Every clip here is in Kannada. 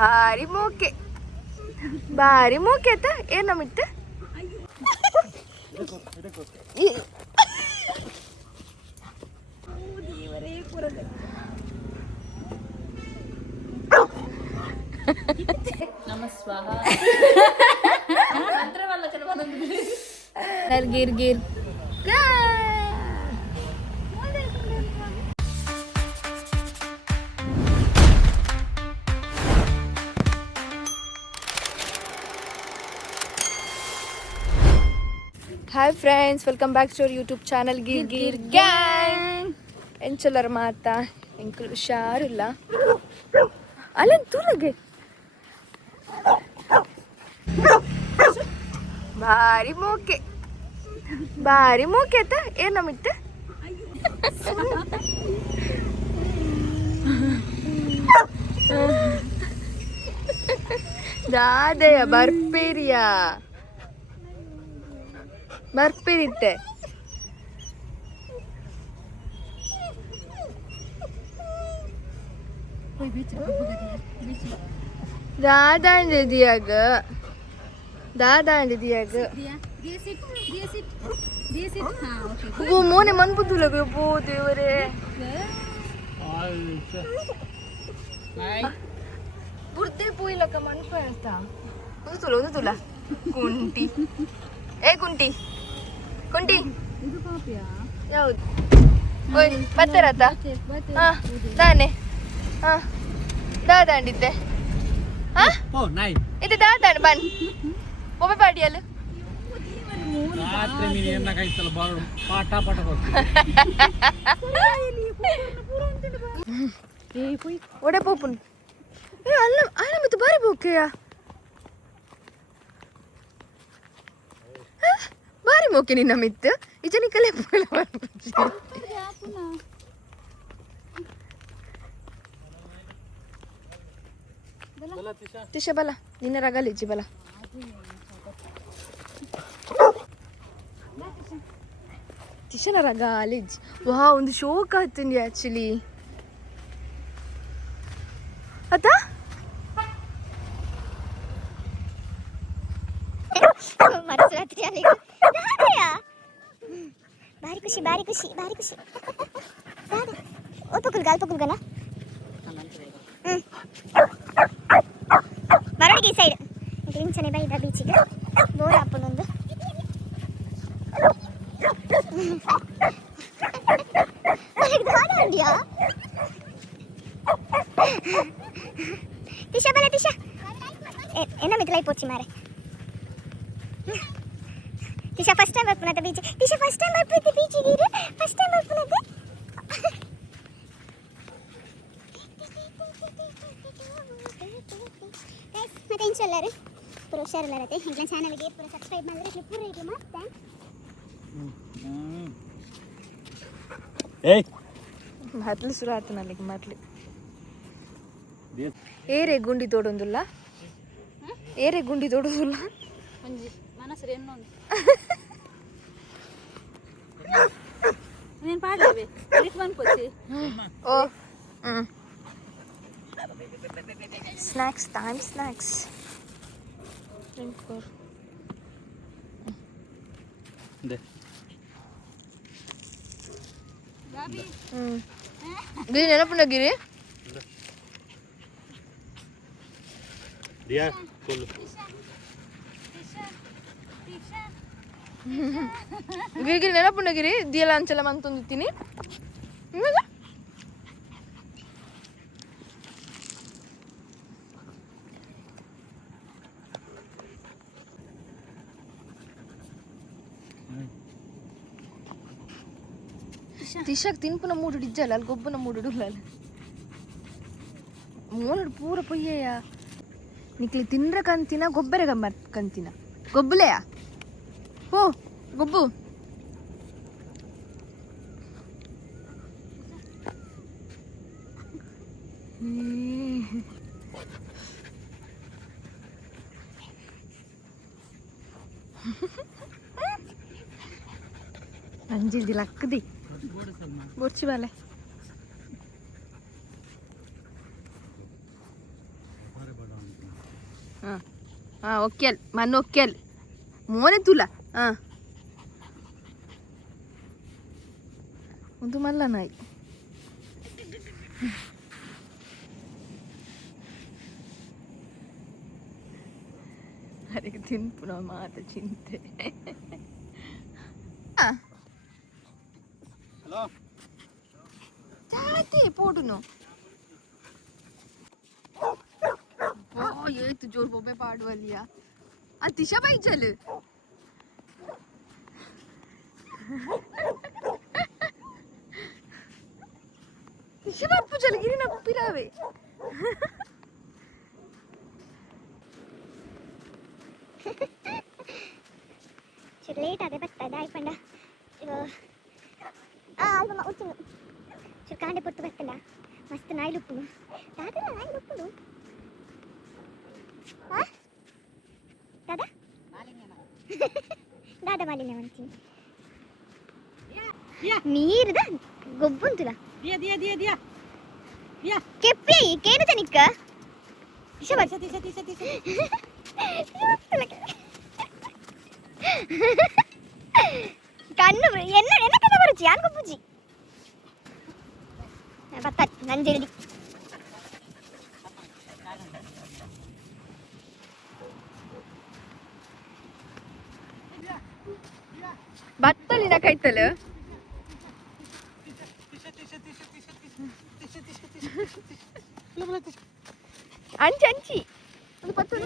ಭಾರಿ ಮೋಕೆ ಭಾರಿ ಮೋಕೆ ಆಯ್ತಾ ಏನು ಮಿಟ್ಟು ಗಿರ್ ಗಿರ್ hi friends, welcome back to our YouTube channel Gir Gir gang. ಎಂಚಲರ ಮಾತಾ ಎಂಕಲ್ ಹುಷಾರಿಲ್ಲ ಅಲ್ಲ ತೂರಗೆ ಭಾರಿ ಮೋಕೆ ಆಯ್ತಾ ಏನು ಮಿಟ್ಟು ದಾದೆಯ ಬರ್ಪೇರಿಯಾ ಬರ್ಪಿರಿತ್ತೆ ದಾದಾಂಡಿಯಾಗ ಮೋನೆ ಮನ್ಬುದ್ದುಲಗ ಬೋ ದೇವರೇ ಬುರ್ದೆ ಪೋಯಿಲಕ ಮನ್ಪ ಅಂತ ಒಂದು ತುಲ ಕುಂಟಿ ಏ ಕುಂಟಿ ಯಾವುದು ಓಯ್ ಪತ್ತರತ ಹಾಂ ನಾನೇ ಹಾಂ ದಾದಾಂಡಿದ್ದೆ ಇದು ದಾದಾಂಡ್ ಬನ್ ಒಬ್ಬ ಪಾಡಿಯಲ್ಲ ಒಡೆ ಪೋಪುನ್ ಅಲ್ಲ ಅಲ್ಲ ಮತ್ತೆ ಬಾರಿ ಬೋಕೆಯಾ ಬಾರಿ ಮೋಕೆ ನಿನ್ನ ಮಿತ್ತು ಇಜನಿಕಲೇ ತಿಶ ಬಲ ನಿನ್ನ ರಗಲಿಜ್ಜಿ ಬಲ ತಿಶನ ರಗಾಲಿಜ್ ವಾ ಒಂದು ಶೋಕ ಆಯ್ತಂಡಿ ಆಕ್ಚುಲಿ ಅತ್ತ ಭಾರಿ ಖುಷಿ ಪಕ್ಕುಲ್ಗನ ಮರಡಿಗೆ ಈ ಸೈಡ್ ಇಂಚನೆ ಬೈದ ಬೀಚಿಗೆ ಬೋರ್ ಹಾಪನೊಂದು ತಿಶಾ ಬಲ ತಿಶಾ ಎನ್ನ ಮಿದ್ಲೈ ಪೋಚಿ ಮಾರೆ ತಿಶಾ ಫಸ್ಟ್ ಟೈಮ್ ಬರ್ಪುನದ ಬೀಚ್ ತಿಶಾ ಫಸ್ಟ್ ಟೈಮ್ ಬರ್ಪುನದ ಬೀಚಿಗೆ ಫಸ್ಟ್ ಟೈಮ್ ಬರ್ಪುನದ ಮತ್ತೆ ಇನ್ಶಾಲ್ಲಾರು ಪೂರ ಹುಷಾರಿಲ್ಲರತ್ತೆ ಎಂಕ್ಲ ಚಾನಲ್ಗೆ ಪೂರ ಸಬ್ಸ್ಕ್ರೈಬ್ ಮಾಡಿದ್ರೆ ಪೂರ ಇರಲಿ ಮತ್ತೆ ಮತ್ಲಿ ಶುರು ಆಯ್ತು ನನಗೆ ಮತ್ಲಿ ಏರೆ ಗುಂಡಿ ತೋಡೊಂದುಲ್ಲ ಮನಸ್ಸು ಇನ್ನೊಂದು నేను పాడలేవే రిట్వన్కొచ్చి ఓ స్నాక్స్ టైం స్నాక్స్ డ్రింక్ దే గాబి గిరి నెనపున గిరి దియా కొల్లు ಗಿರಿ ನೆನಪುಂಡಗಿರಿ ದಿಯಲ್ಲ ಅಂಚಲ ಮಂತೊಂದಿತ್ತೀನಿ ತಿಶಕ್ ತಿನ್ಪುನ ಮೂಡುಡು ಇಜ್ಜಲ್ಲ ಅಲ್ಲಿ ಗೊಬ್ಬನ ಮೂಡುಡು ಮೂಡುಡು ಪೂರ ಪೊಯ್ಯಯ್ಯ ನಿಕ್ಲಿ ತಿನ್ರ ಕಂತಿನ ಗೊಬ್ಬರ ಗಮ್ಮರ್ ಕಂತಿನ ಗೊಬ್ಬಲೆಯಾ ಓ ಗೊಬ್ಬು ಅಂಜಿಲ್ದಿ ಲಕ್ಕದಿ ಬೊರ್ಚಿ ಬಾಲೆ ಒಕ್ಕೆಲ್ ಮಣ್ಣು ಒಕ್ಕೆಲ್ ಮೋನೆ ತುಲ ಒಂದು ಮಲ್ಲ ನಾಯಿ ಅದಕ್ಕೆ ತಿನ್ಪು ನಾವು ಮಾತ ಚಿಂತೆ ಜಾತಿ ಪೋಟುನು ये तो जोर बोबे पाड़ वालिया अतिशा भाई चल तिशा बापू चल गिरी ना पिरावे लेट आते बत्ता दाई पंडा अल्बम उच्चु चुकांडे पुट्टु बत्तला मस्त नाई लुप्पुनु दादा नाई लुप्पुनु दादा दादा मालिन्य मंची ನೀರುದ ಗೊಬ್ಬುಂತುಲ ದಿಯಾ ದಿಯಾ ದಿಯಾ ದಿಯಾ ದಿಯಾ ಕೆಪ್ಪಿ ಕೇನು ತನಿಕ್ಕ ಇಶಬ ಸತಿ ಸತಿ ಸತಿ ಕಣ್ಣು ಎನ್ನ ಎನ್ನ ಕದ ಬರುಚಿ ಯಾನ್ ಗೊಬ್ಬುಜಿ ಬತ್ತ ನಂಜೆಡಿ ಬತ್ತಲಿನ ಕೈತಲು ಅಂಚಿ ಅಂಚಿ ಒಂದು ಪತ್ತು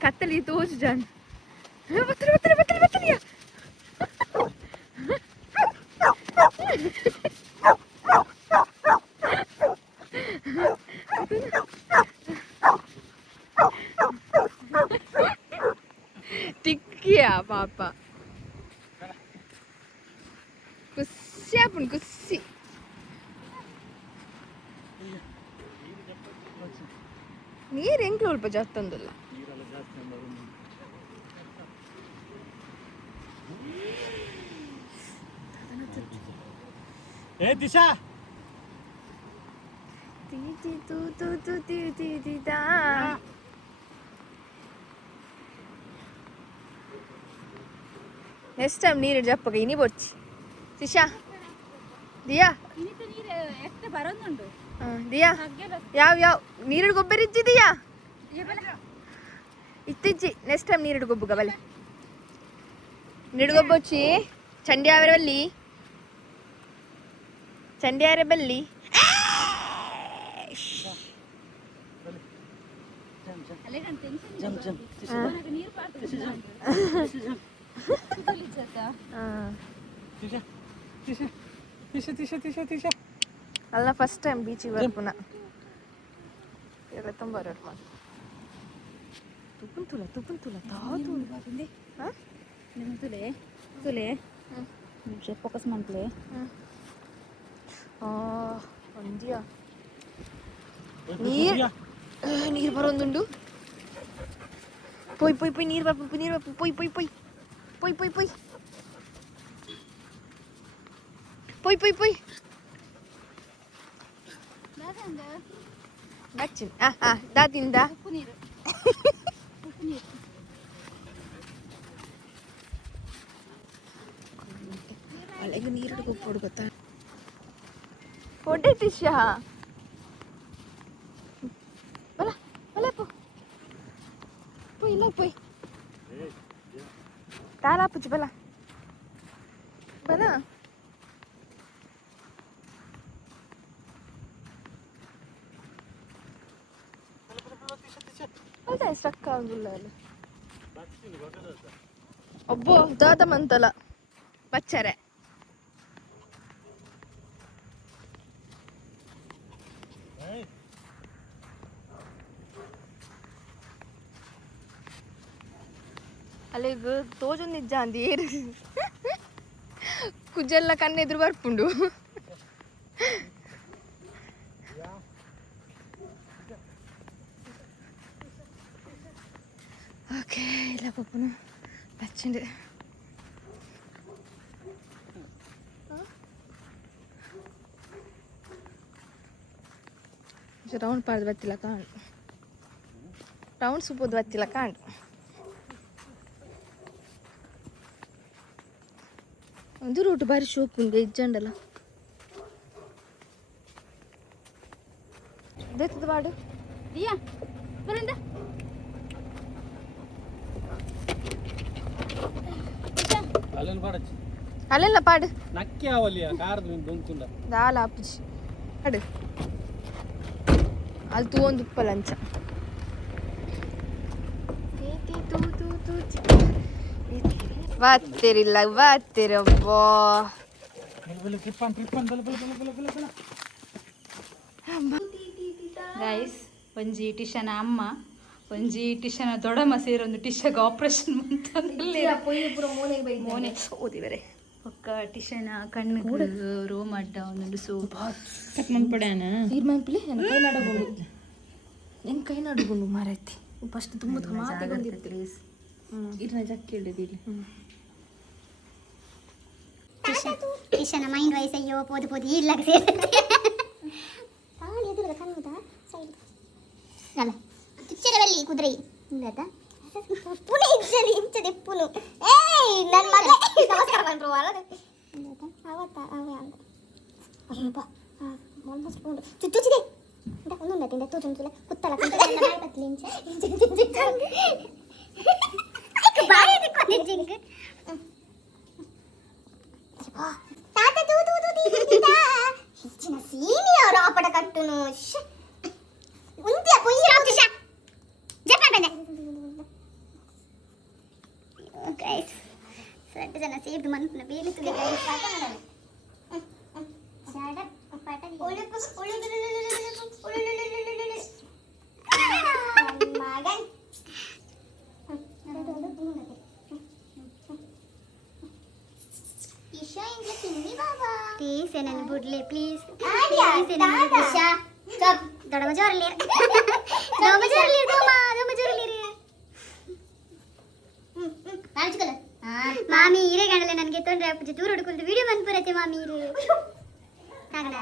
ಕತ್ತಲಿ ತೋಜು ಜಾನ್ ಬತ್ತಲಿ ಬತ್ತಲಿ ಬತ್ತಲಿ ಬತ್ತಲಿಯ टिक्किया पापा कुस्सी अपन कुस्सी ನೀರು ಹೆಂಗ್ ಸ್ವಲ್ಪ ಜಾಸ್ತಿ ಅಂದಲ್ಲ ಏ ದಿಶಾ ತಿ ತಿ ತು ತು ತು ತಿ ತಿ ತಿ ತಾ ನೆಕ್ಸ್ಟ್ ಟೈಮ್ ನೀರು ಜಪ್ಪಗೆ ಇನಿ ಬೊಚ್ಚಿ ತಿಶಾ ದಿಯಾ ದಿಯಾ ಯಾವ ಯಾವ ನೀರು ಗೊಬ್ಬರ ಇದ್ದಿದೀಯಾ ಇತ್ತಿಜ್ಜಿ ನೆಕ್ಸ್ಟ್ ಟೈಮ್ ನೀರು ಗೊಬ್ಬುಗ ಬಲೆ ನೀರು ಗೊಬ್ಬೊಚ್ಚಿ ಚಂಡಿಯಾವರ ಬಲ್ಲಿ ಚಂಡಿಯಾರ ಬಲ್ಲಿ ಅಲ್ಲ ಫಸ್ಟ್ ಟೈಮ್ ಬೀಚಿಗೆ ಬರ್ಪುನ ತುಂಬ ಬರೋರು ಮಾಡಿ ತುಪ್ಪನ್ ತುಲ ತಾತು ತುಲೆ ತುಲೆ ಫೋಕಸ್ ಮಾಡ್ಲೆ ಒಂದಿಯಾ ನೀರು ಬರೋಂದುಂಡು ಪೊಯ್ ಪೊಯ್ ಪೊಯ್ ನೀರು ಬರ್ಪು ನೀರು ಬರ್ಪು ಪೊಯ್ ಪೊಯ್ ಪೊಯ್ ಪೊಯ್ ಪೊಯ್ ಪೊಯ್ ಪೊಯ್ ಪೊಯ್ ಪೊಯ್ ಬಚ್ಚಿನ್ ದಾದಿಂದ ಅಲ್ಲಿಗೆ ನೀರು ಗೊಪ್ಪು ಗೊತ್ತಾ ಹೊಡೆ ತಿಶಾ ಬಲ ಬಲ ಪೊಯ್ ಇಲ್ಲ ಪೊಯ್ ತಾರಾ ಪುಚ್ಚು ಬಲ ಬಲ ಅದೇ ಸ್ಟಕ್ ಆಗಿಲ್ಲ ಅಲ್ಲಿ ಒಬ್ಬ ದಾದ ಮಂತಲ ಬಚ್ಚರೆ ಅಲ್ಲಿಗ ತೋಜು ನಿಜ ಅಂದಿ ಕುಜ್ಜೆಲ್ಲ ಕಣ್ಣೆದುರು ಬರ್ಪುಂಡು ಓಕೆ ಇಲ್ಲ ಪಪ್ಪನು ಬಚ್ಚಿಂಡು ರೌಂಡ್ ಪಾಡ್ದು ಬತ್ತಿಲ್ಲ ಕಾಣು ರೌಂಡ್ ಸುಪ್ಪದು ಬತ್ತಿಲ್ಲ ಕಾಣು ಒಂದು ರೂಟ್ ಬಾರಿ ಶೋಕ್ ಉಂಟು ಇಜ್ಜಂಡಲ್ಲ ದೆತ್ತದ ಬಾಡು ದಿಯಾ ಬರಿಂದ ಅಲ್ಲೆಲ್ಲ ಪಾಡು ನಕ್ಕೆ ಅವಲಿಯ ಕಾರ್ದು ದೊಂತುಂಡ ದಾಲ ಆಪಿಜಿ ಪಾಡು ಅಲ್ಲಿ ತೂ ಒಂದು ಉಪ್ಪ ಲಂಚ ಬಾತ್ತಿರಿಲ್ಲ ಬಾತ್ತಿರಬ್ಬೋ ಗೈಸ್ ಒಂಜಿ ಟಿಶನ ಅಮ್ಮ ಒಂಜಿ ಟಿಶನ ದೊಡಮ್ಮ ಸೇರಿ ಒಂದು ಟಿಶಗೆ ಆಪರೇಷನ್ ಮೋನೆ ಓದಿವರೆ ಒಕ್ಕ ಟಿಶನ ಕಣ್ಣು ರೋಮ್ ಅಡ್ಡ ಒಂದೊಂದು ಸೋಪ್ ಕೈ ನಡುಗುಂಡು ಮಾರೈತಿ ಫಸ್ಟ್ ತುಂಬ ಮಾತೆ ಬಂದಿರ್ತೀರಿ ಇರ್ನ ಜಕ್ಕಿ ಹಿಡಿದಿರಿ ಟಿಶನ ಮೈಂಡ್ ವಯಸ್ಸ ಅಯ್ಯೋ ಪೋದು ಪೋದು ಇಡ್ಲಾಗ ಸೇರುತ್ತೆ ಕಾಲು ಎದುರದ ಕಣ್ಣುದ ಸೈಡ್ ಅಲ್ಲ ಚುಚ್ಚರವಲ್ಲಿ ಕುದುರೆ ಇಲ್ಲದ ಪುಣೆ ಇಜ್ಜರಿ ಇಂಚದೆ ಪುನು ಏಯ್ ನನ್ನ ಮಗ ನಮಸ್ಕಾರ ಮಾಡ್ರು ಅಲ್ಲ ಅವತ್ತ ಅವ ಅಂದ ಅಯ್ಯಪ್ಪ ಮೊಲ್ಮಸ್ಕೊಂಡು ಚುಚ್ಚುಚಿದೆ ಇಂದ ಒಂದೊಂದು ತಿಂದ ತೂಚುಂಚುಲ ಕುತ್ತಲ ಕುಂತಲ ಬಾಯಿ ಬತ್ತಲಿ ಇಂಚ ಇಂಚ ಇಂಚ ಬಾಯಿ ಅದಕ್ಕೆ ಜಿಂಕ್ ತಾತ ತೂ ತೂ ತೂ ತೀತಾ ಹೆಚ್ಚಿನ ಸೀನಿಯರ್ ಆಪಡ ಕಟ್ಟುನು ಉಂತಿಯ ಕೊಯ್ಯ ರಾಕ್ಷಸ ಜಪ ಬಂದೆ ಗೈಸ್ ಸಡ್ಡ ಜನ ಸೇರಿದು ಮನ್ಪನ ಬೀಳಿಸುತ್ತೆ ಗೈಸ್ ಶಾಡ ಪಾಟ ಒಳಕು ಮಗನ್ ಇಶಾ ಇಂಗ್ಲ ತಿನ್ನಿ ಬಾಬಾ ಪ್ಲೀಸ್ ಏನನ್ನು ಬಿಡ್ಲಿ ಪ್ಲೀಸ್ ಇಶಾ ಸ್ಟಾಪ್ ದೊಡ್ಡ ಜೋರಲ್ಲಿ ಮಾಮಿ ಇರೇ ಗಂಡಲೆ ನನಗೆ ತೊಂದರೆ ಅಪ್ಪಜಿ ದೂರ ಹುಡುಕೊಂಡು ವಿಡಿಯೋ ಬಂದು ಬರತ್ತೆ ಮಾಮಿ ಇರೇ ಕಾಗಡ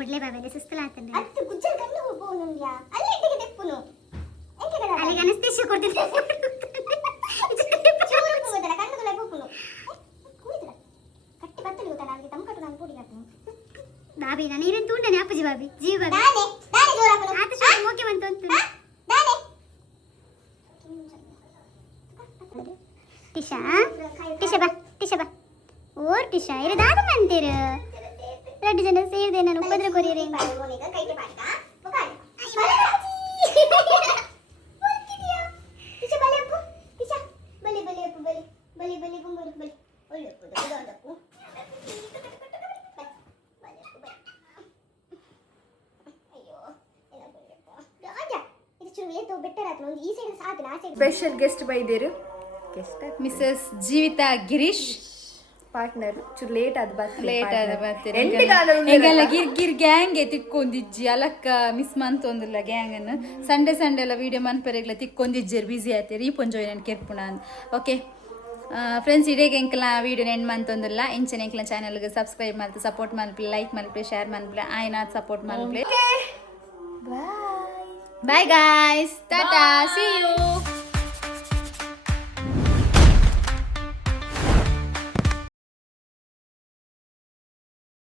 ಬಿಡ್ಲೇ ಬಾಬೆ ಸುಸ್ತಲಾಗ್ತದೆ ಅಲ್ಲಿಗೆ ಅನಸ್ತೇಶ ಕೊಡ್ತಿದ್ದೆ ಬಾಬಿ ನಾನು ಇರೇನು ತೂಂಡನೆ ಅಪ್ಪಜಿ ಬಾಬಿ ಜೀವ ಬಾಬಿ ಓಕೆ ಬಂತು ಅಂತ ಟಿಶಾ ಟಿಶಾ ಬಾ ಟಿಶಾ ಬಾ ಓರ್ ಟಿಶಾ ಇರ ದಾದನ ಅಂತೀರ ಎರಡು ಜನ ಸೇರಿದೆ ನಾನು ಉಪದ್ರ ಕೊರಿಯರೆ ಸ್ಪೆಷಲ್ ಗೆಸ್ಟ್ ಬೈದೇರು guest Mrs Jeevitha Girish partner ಚೂರು ಲೇಟ್ ಆದ ಬರ್ತೀರಿ ಈಗೆಲ್ಲ ಗಿರ್ ಗ್ಯಾಂಗ್ ತಿಕ್ಕೊಂದಿಜ್ಜಿ ಅಲಕ್ಕ ಮಿಸ್ ಮಂತೊಂದಿಲ್ಲ ಗ್ಯಾಂಗ್ ಅನ್ನು ಸಂಡೇ ಎಲ್ಲ ವಿಡಿಯೋ ಮನ್ಪರೆಗ್ಲ ತಿಕ್ಕೊಂದಿಜ್ಜರ್ ಬಿಸಿ ಆಯ್ತು ರೀ ಪೊಂಜೋಯ್ ನಾನು ಕೆರ್ಪುಣ ಅಂತ ಓಕೆ ಫ್ರೆಂಡ್ಸ್ ಇಡೀಗೆ ಎಂಕಲ ವಿಡಿಯೋ ನೆಂಡ್ ಮಂತೊಂದಿಲ್ಲ ಇಂಚನೆ ಎಂಕಲ ಚಾನಲ್ಗೆ ಸಬ್ಸ್ಕ್ರೈಬ್ ಮಾಡ್ತು ಸಪೋರ್ಟ್ ಮಾಡ್ಲಿ ಲೈಕ್ ಮಾಡ್ಲಿ ಶೇರ್ ಮಾಡ್ಲಿ ಆಯ್ನ ಸಪೋರ್ಟ್ ಮಾಡ್ಲಿ bye bye guys tata see you